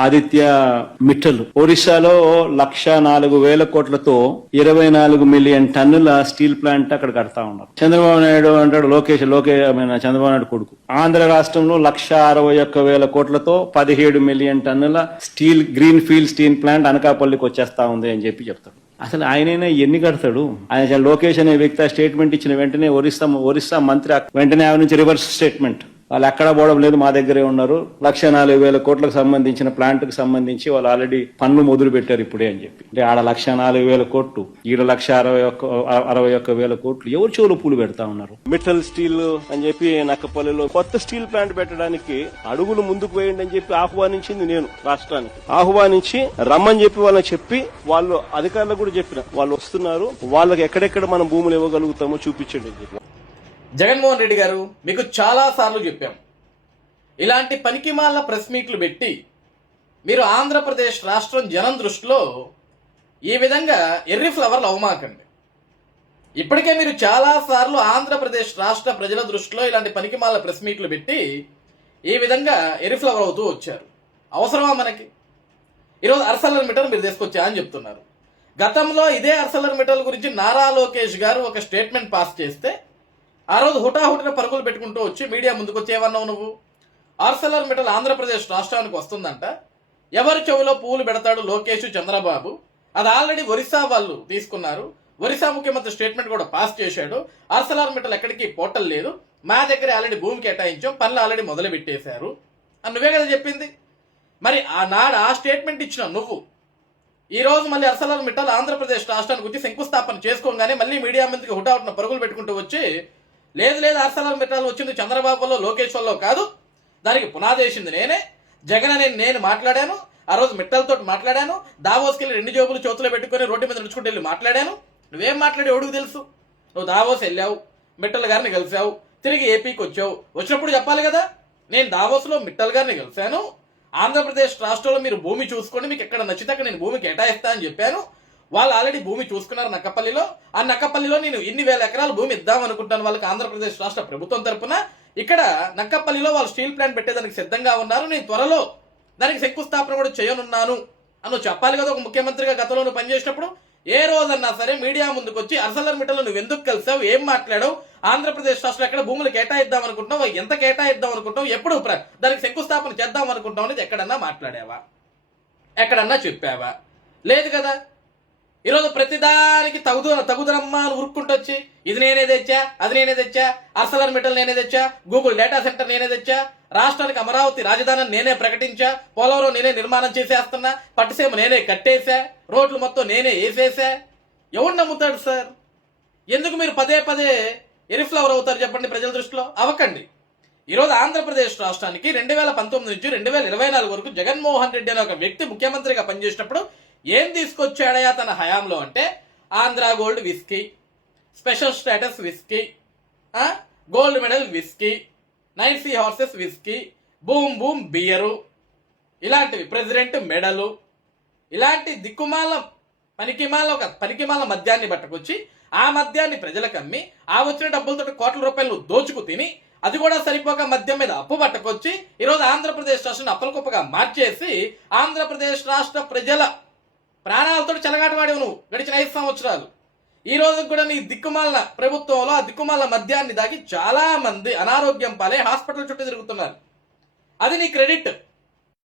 ఆదిత్య మిట్టల్ ఒరిస్సాలో 1,04,000 కోట్లతో 24 మిలియన్ టన్నుల స్టీల్ ప్లాంట్ అక్కడ కడతా ఉన్నారు. చంద్రబాబు నాయుడు అంటాడు చంద్రబాబు నాయుడు కొడుకు. ఆంధ్ర రాష్ట్రంలో 1,61,000 కోట్లతో 17 మిలియన్ టన్నుల గ్రీన్ ఫీల్డ్ స్టీల్ ప్లాంట్ అనకాపల్లికి వచ్చేస్తా ఉంది అని చెప్పి చెప్తాడు. అసలు ఆయనైనా ఎన్ని కడతాడు? ఆయన లోకేష్ అనే వ్యక్తి స్టేట్మెంట్ ఇచ్చిన వెంటనే ఒరిస్సా మంత్రి వెంటనే ఆయన నుంచి రివర్స్ స్టేట్మెంట్, వాళ్ళు ఎక్కడ పోవడం లేదు, మా దగ్గరే ఉన్నారు, 1,04,000 కోట్లకు సంబంధించిన ప్లాంట్ కు సంబంధించి వాళ్ళు ఆల్రెడీ పనులు మొదలు పెట్టారు ఇప్పుడే అని చెప్పి. అంటే ఆడ 1,04,000 కోట్లు, ఈడ 1,61,000 కోట్లు ఎవరు చెవులు పూలు పెడతా ఉన్నారు. మిట్టల్ స్టీల్ అని చెప్పి నక్కపల్లిలో కొత్త స్టీల్ ప్లాంట్ పెట్టడానికి అడుగులు ముందుకు వేయండి అని చెప్పి ఆహ్వానించింది నేను రాష్ట్రానికి. ఆహ్వానించి రమ్మని చెప్పి వాళ్ళని చెప్పి వాళ్ళు అధికారులకు కూడా చెప్పిన, వాళ్ళు వస్తున్నారు, వాళ్ళకి ఎక్కడెక్కడ మనం భూములు ఇవ్వగలుగుతామో చూపించండి అని చెప్పి. జగన్మోహన్ రెడ్డి గారు, మీకు చాలా సార్లు చెప్పాం, ఇలాంటి పనికిమాల ప్రెస్ మీట్లు పెట్టి మీరు ఆంధ్రప్రదేశ్ రాష్ట్రం జనం దృష్టిలో ఈ విధంగా ఎర్రి ఫ్లవర్లు అవమాకండి. ఇప్పటికే మీరు చాలా సార్లు ఆంధ్రప్రదేశ్ రాష్ట్ర ప్రజల దృష్టిలో ఇలాంటి పనికిమాల ప్రెస్ మీట్లు పెట్టి ఈ విధంగా ఎర్రి ఫ్లవర్ అవుతూ వచ్చారు. అవసరమా మనకి? ఈరోజు అర్సలర్ మిట్టల్ మీరు తీసుకొచ్చా అని చెప్తున్నారు. గతంలో ఇదే అర్సలర్ మిట్టల్ గురించి నారా లోకేష్ గారు ఒక స్టేట్మెంట్ పాస్ చేస్తే ఆ రోజు హుటాహుటిన పరుగులు పెట్టుకుంటూ వచ్చి మీడియా ముందుకు వచ్చేవన్నావు నువ్వు. ఆర్సెలర్ మిట్టల్ ఆంధ్రప్రదేశ్ రాష్ట్రానికి వస్తుందంట, ఎవరి చెవిలో పువ్వులు పెడతాడు లోకేష్ చంద్రబాబు, అది ఆల్రెడీ ఒరిస్సా వాళ్ళు తీసుకున్నారు, ఒరిస్సా ముఖ్యమంత్రి స్టేట్మెంట్ కూడా పాస్ చేశాడు, ఆర్సెలర్ మిట్టల్ ఎక్కడికి పోర్టల్ లేదు, మా దగ్గర ఆల్రెడీ భూమి కేటాయించాం, పనులు ఆల్రెడీ మొదలు పెట్టేశారు అని నువ్వే కదా చెప్పింది. మరి ఆనాడు ఆ స్టేట్మెంట్ ఇచ్చిన నువ్వు ఈ రోజు మళ్ళీ అర్సలర్ మిట్టల్ ఆంధ్రప్రదేశ్ రాష్ట్రానికి వచ్చి శంకుస్థాపన చేసుకోగానే మళ్ళీ మీడియా మందికి హుటాహుటిన పరుగులు పెట్టుకుంటూ వచ్చి లేదు అర్సలర్ మిట్టల్ వచ్చింది చంద్రబాబు వల్ల లోకేష్ వల్ల కాదు, దానికి పునాది వేసింది నేనే, జగన్ అని నేను మాట్లాడాను, ఆ రోజు మిట్టల్తో మాట్లాడాను, దావోస్కి వెళ్ళి 2 జేబులు చేతులు పెట్టుకుని రోడ్డు మీద నడుచుకుంటూ వెళ్ళి మాట్లాడాను. నువ్వేం మాట్లాడి ఎవడికి తెలుసు? నువ్వు దావోస్ వెళ్ళావు, మిట్టల్ గారిని కలిసావు, తిరిగి ఏపీకి వచ్చావు, వచ్చినప్పుడు చెప్పాలి కదా, నేను దావోస్లో మిట్టల్ గారిని కలిశాను, ఆంధ్రప్రదేశ్ రాష్ట్రంలో మీరు భూమి చూసుకొని మీకు ఎక్కడ నచ్చితే అక్కడ నేను భూమి కేటాయిస్తా అని చెప్పాను, వాళ్ళు ఆల్రెడీ భూమి చూసుకున్నారు నక్కపల్లిలో, ఆ నక్కపల్లిలో నేను ఇన్ని వేల ఎకరాలు భూమి ఇద్దాం అనుకుంటాను వాళ్ళకి ఆంధ్రప్రదేశ్ రాష్ట్ర ప్రభుత్వం తరపున, ఇక్కడ నక్కపల్లిలో వాళ్ళు స్టీల్ ప్లాంట్ పెట్టేదానికి సిద్ధంగా ఉన్నారు, నేను త్వరలో దానికి శంకుస్థాపన కూడా చేయనున్నాను అని చెప్పాలి కదా. ఒక ముఖ్యమంత్రిగా గతంలో నువ్వు పనిచేసినప్పుడు ఏ రోజన్నా సరే మీడియా ముందుకు వచ్చి అర్సలర్ మిట్టల్ నువ్వు ఎందుకు కలిసావు, ఏం మాట్లాడావు, ఆంధ్రప్రదేశ్ రాష్ట్రంలో ఎక్కడ భూములు కేటాయిద్దాం అనుకుంటున్నావు, ఎంత కేటాయిద్దాం అనుకుంటావు, ఎప్పుడు దానికి శంకుస్థాపన చేద్దాం అనుకుంటావు అనేది ఎక్కడన్నా మాట్లాడావా, ఎక్కడన్నా చెప్పావా? లేదు కదా. ఈరోజు ప్రతిదానికి తగుదరమ్మా అని ఉరుక్కుంటూ వచ్చి ఇది నేనే తెచ్చా, అది నేనే తెచ్చా, అర్సలర్ మిట్టల్ నేనే తెచ్చా, గూగుల్ డేటా సెంటర్ నేనే తెచ్చా, రాష్ట్రానికి అమరావతి రాజధానిని నేనే ప్రకటించా, పోలవరం నేనే నిర్మాణం చేసేస్తున్నా, పట్టిసీమ నేనే కట్టేశా, రోడ్లు మొత్తం నేనే వేసేసా. ఎవరు నమ్ముతాడు సార్? ఎందుకు మీరు పదే ఎరిఫ్లవర్ అవుతారు చెప్పండి ప్రజల దృష్టిలో? అవ్వకండి. ఈరోజు ఆంధ్రప్రదేశ్ రాష్ట్రానికి 2019 నుంచి 2024 వరకు జగన్మోహన్ రెడ్డి అనే ఒక వ్యక్తి ముఖ్యమంత్రిగా పనిచేసినప్పుడు ఏం తీసుకొచ్చాడయా తన హయాంలో అంటే Andhra gold whisky, special status whisky, gold medal whisky, 9 sea horses whisky, boom beer, ఇలాంటివి ప్రెసిడెంట్ మెడలు, ఇలాంటి పనికిమాల మద్యాన్ని పట్టుకొచ్చి ఆ మద్యాన్ని ప్రజలకు అమ్మి ఆ వచ్చిన డబ్బులతో కోట్ల రూపాయలు దోచుకు తిని అది కూడా సరిపోక మద్యం మీద అప్పు పట్టుకొచ్చి ఈరోజు ఆంధ్రప్రదేశ్ రాష్ట్రాన్ని అప్పలకుప్పగా మార్చేసి ఆంధ్రప్రదేశ్ రాష్ట్ర ప్రజల ప్రాణాలతో చెలగాటవాడేవు నువ్వు గడిచిన 5 సంవత్సరాలు. ఈ రోజు కూడా నీ దిక్కుమాల ప్రభుత్వంలో ఆ దిక్కుమాల మద్యాన్ని దాకి చాలా మంది అనారోగ్యం పాలై హాస్పిటల్ చుట్టూ తిరుగుతున్నారు. అది నీ క్రెడిట్.